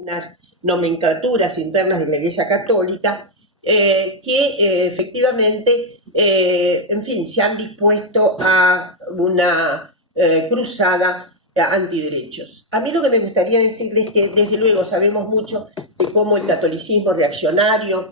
unas nomenclaturas internas de la Iglesia Católica que efectivamente, en fin, se han dispuesto a una cruzada antiderechos. A mí lo que me gustaría decirles es que desde luego sabemos mucho de cómo el catolicismo reaccionario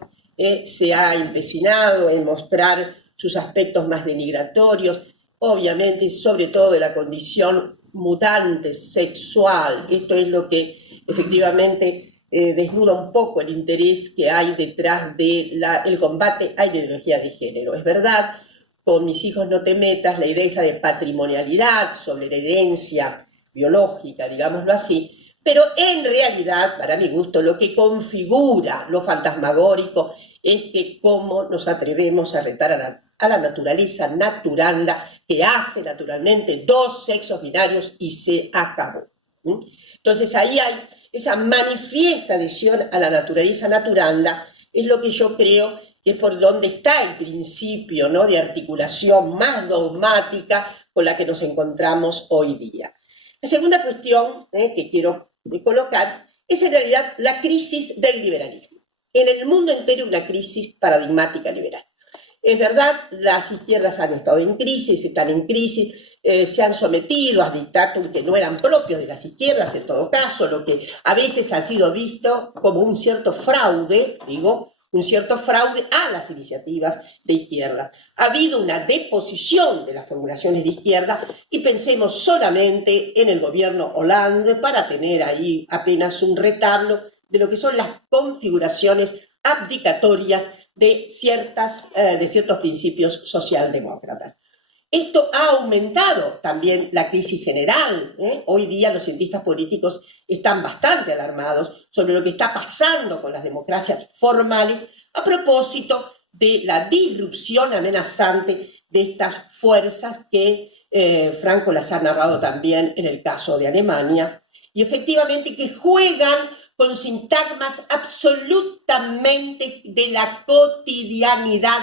se ha empecinado en mostrar sus aspectos más denigratorios, obviamente, sobre todo de la condición mutante sexual. Esto es lo que efectivamente desnuda un poco el interés que hay detrás del combate a la ideología de género. Es verdad, con Mis hijos no te metas, la idea esa de patrimonialidad sobre la herencia biológica, digámoslo así, pero en realidad, para mi gusto, lo que configura lo fantasmagórico es que cómo nos atrevemos a retar a la naturaleza naturanda, que hace naturalmente dos sexos binarios y se acabó. Entonces ahí hay esa manifiesta adhesión a la naturaleza naturanda, es lo que yo creo que es por donde está el principio, ¿no?, de articulación más dogmática con la que nos encontramos hoy día. La segunda cuestión que quiero colocar es en realidad la crisis del liberalismo. En el mundo entero una crisis paradigmática liberal. Es verdad, las izquierdas han estado en crisis, están en crisis, se han sometido a dictátum que no eran propios de las izquierdas, en todo caso, lo que a veces ha sido visto como un cierto fraude, un cierto fraude a las iniciativas de izquierda. Ha habido una deposición de las formulaciones de izquierda y pensemos solamente en el gobierno Hollande para tener ahí apenas un retablo de lo que son las configuraciones abdicatorias de ciertos principios socialdemócratas. Esto ha aumentado también la crisis general. Hoy día los cientistas políticos están bastante alarmados sobre lo que está pasando con las democracias formales a propósito de la disrupción amenazante de estas fuerzas que Franco las ha narrado también en el caso de Alemania, y efectivamente que juegan con sintagmas absolutamente de la cotidianidad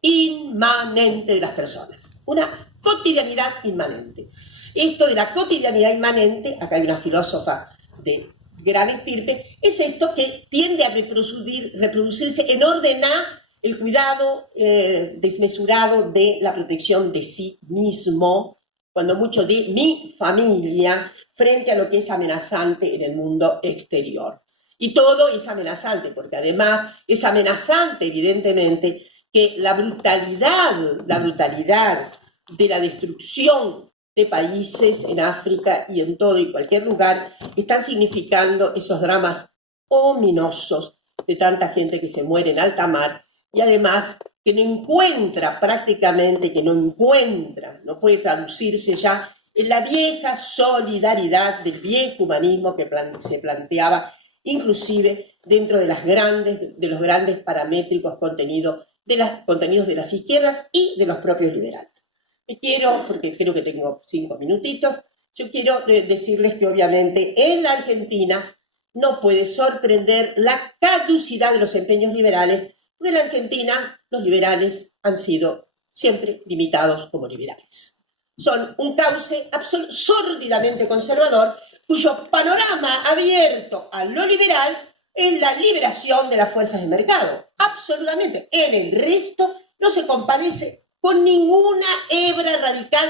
inmanente de las personas. Una cotidianidad inmanente. Esto de la cotidianidad inmanente, acá hay una filósofa de gran estirpe, es esto que tiende a reproducirse en orden a el cuidado desmesurado de la protección de sí mismo, cuando mucho de mi familia, frente a lo que es amenazante en el mundo exterior. Y todo es amenazante, porque además es amenazante, evidentemente, que la brutalidad de la destrucción de países en África y en todo y cualquier lugar están significando esos dramas ominosos de tanta gente que se muere en alta mar y además que no encuentra prácticamente, no puede traducirse ya en la vieja solidaridad del viejo humanismo que se planteaba inclusive dentro de los grandes paramétricos contenidos de las izquierdas y de los propios liberales. Porque creo que tengo 5 minutitos, yo quiero decirles que obviamente en la Argentina no puede sorprender la caducidad de los empeños liberales, porque en la Argentina los liberales han sido siempre limitados como liberales. Son un cauce sórdidamente conservador, cuyo panorama abierto a lo liberal es la liberación de las fuerzas de mercado. Absolutamente. En el resto no se compadece con ninguna hebra radical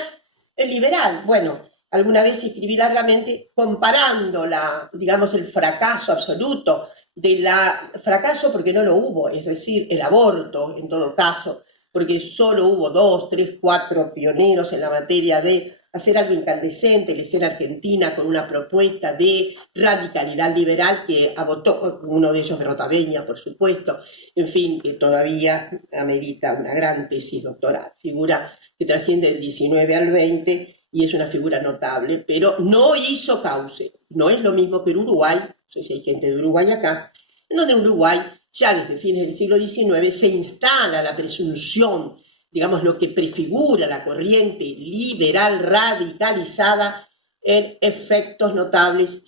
liberal. Bueno, alguna vez escribí largamente comparando el fracaso absoluto fracaso porque no lo hubo, es decir, el aborto en todo caso, porque solo hubo 2, 3, 4 pioneros en la materia de hacer algo incandescente, la escena argentina con una propuesta de radicalidad liberal que agotó, uno de ellos Grotaveña, por supuesto, en fin, que todavía amerita una gran tesis doctoral, figura que trasciende del 19 al 20 y es una figura notable, pero no hizo cauce. No es lo mismo que en Uruguay, no sé si hay gente de Uruguay acá, en donde en Uruguay ya desde fines del siglo XIX se instala la presunción, digamos, lo que prefigura la corriente liberal radicalizada en efectos notables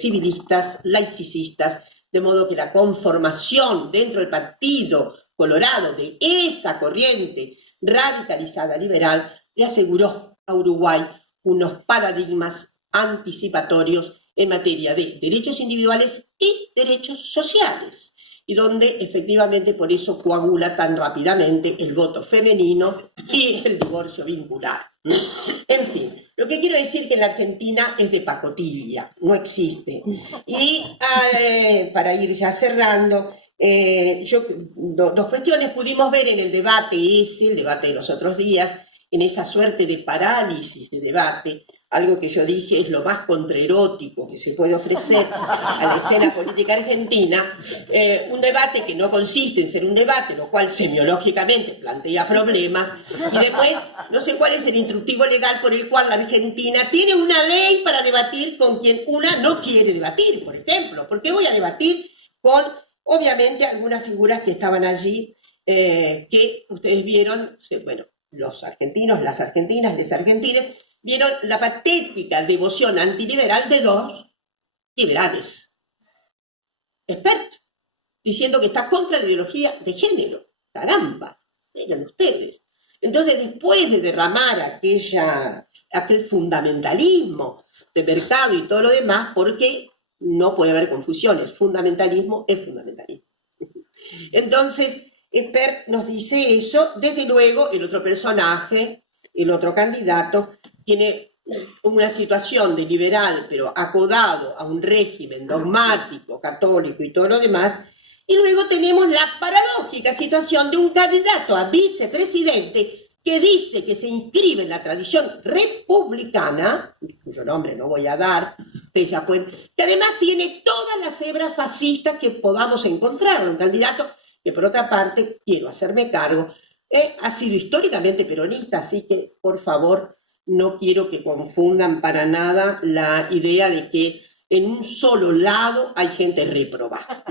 civilistas, laicistas, de modo que la conformación dentro del Partido Colorado de esa corriente radicalizada liberal le aseguró a Uruguay unos paradigmas anticipatorios en materia de derechos individuales y derechos sociales, y donde efectivamente por eso coagula tan rápidamente el voto femenino y el divorcio vincular. En fin, lo que quiero decir que en la Argentina es de pacotilla, no existe. Y para ir ya cerrando, dos cuestiones pudimos ver en el debate el debate de los otros días, en esa suerte de parálisis de debate. Algo que yo dije es lo más contraerótico que se puede ofrecer a la escena política argentina, un debate que no consiste en ser un debate, lo cual semiológicamente plantea problemas, y después no sé cuál es el instructivo legal por el cual la Argentina tiene una ley para debatir con quien una no quiere debatir, por ejemplo. ¿Por qué voy a debatir con, obviamente, algunas figuras que estaban allí, que ustedes vieron, bueno, los argentinos, las argentinas, les argentines, vieron la patética devoción antiliberal de dos liberales expertos, diciendo que está contra la ideología de género. Caramba, miren ustedes. Entonces, después de derramar aquel fundamentalismo de mercado y todo lo demás, porque no puede haber confusiones, fundamentalismo es fundamentalismo. Entonces, Espert nos dice eso. Desde luego, el otro personaje, el otro candidato, tiene una situación de liberal, pero acodado a un régimen dogmático, católico y todo lo demás. Y luego tenemos la paradójica situación de un candidato a vicepresidente que dice que se inscribe en la tradición republicana, cuyo nombre no voy a dar, que además tiene todas las hebras fascistas que podamos encontrar. Un candidato que, por otra parte, quiero hacerme cargo, ha sido históricamente peronista, así que, por favor, no quiero que confundan para nada la idea de que en un solo lado hay gente réproba.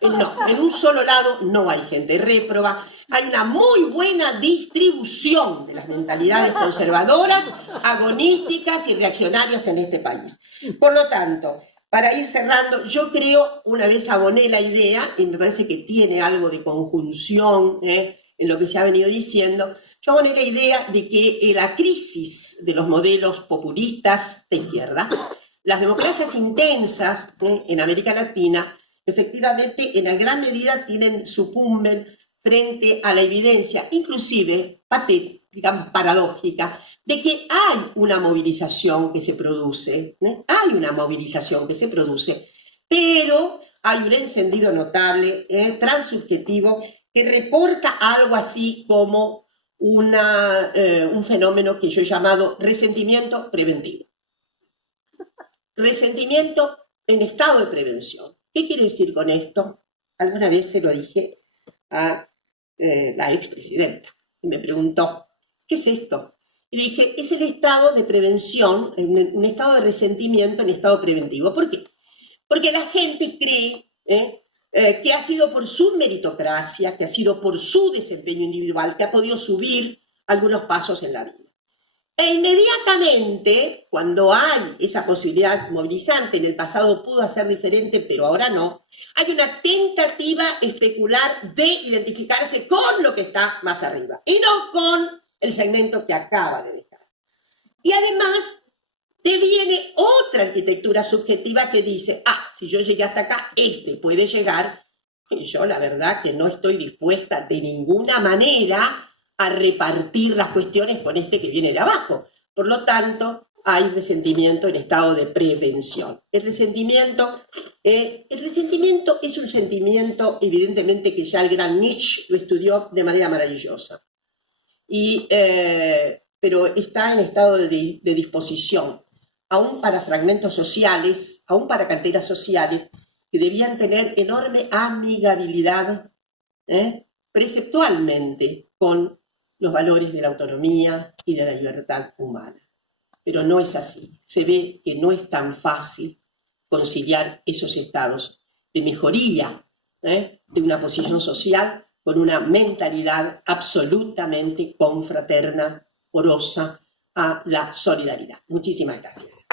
No, en un solo lado no hay gente réproba. Hay una muy buena distribución de las mentalidades conservadoras, agonísticas y reaccionarias en este país. Por lo tanto, para ir cerrando, yo creo, una vez aboné la idea, y me parece que tiene algo de conjunción en lo que se ha venido diciendo, yo aboné la idea de que la crisis de los modelos populistas de izquierda, las democracias intensas en América Latina, efectivamente en gran medida sucumben frente a la evidencia, inclusive patética, paradójica, de que hay una movilización que se produce, pero hay un encendido notable, transsubjetivo, que reporta algo así como un fenómeno que yo he llamado resentimiento preventivo. Resentimiento en estado de prevención. ¿Qué quiero decir con esto? Alguna vez se lo dije a la expresidenta y me preguntó, ¿qué es esto? Y dije, es el estado de prevención, un estado de resentimiento en estado preventivo. ¿Por qué? Porque la gente cree que ha sido por su meritocracia, que ha sido por su desempeño individual, que ha podido subir algunos pasos en la vida. E inmediatamente, cuando hay esa posibilidad movilizante, en el pasado pudo ser diferente, pero ahora no, hay una tentativa especular de identificarse con lo que está más arriba y no con el segmento que acaba de dejar. Y además deviene otra arquitectura subjetiva que dice, si yo llegué hasta acá, este puede llegar, y yo la verdad que no estoy dispuesta de ninguna manera a repartir las cuestiones con este que viene de abajo. Por lo tanto, hay resentimiento en estado de prevención. El resentimiento es un sentimiento, evidentemente, que ya el gran Nietzsche lo estudió de manera maravillosa. Pero está en estado de disposición, aún para fragmentos sociales, aún para canteras sociales, que debían tener enorme amigabilidad preceptualmente con los valores de la autonomía y de la libertad humana. Pero no es así. Se ve que no es tan fácil conciliar esos estados de mejoría de una posición social con una mentalidad absolutamente confraterna, porosa a la solidaridad. Muchísimas gracias.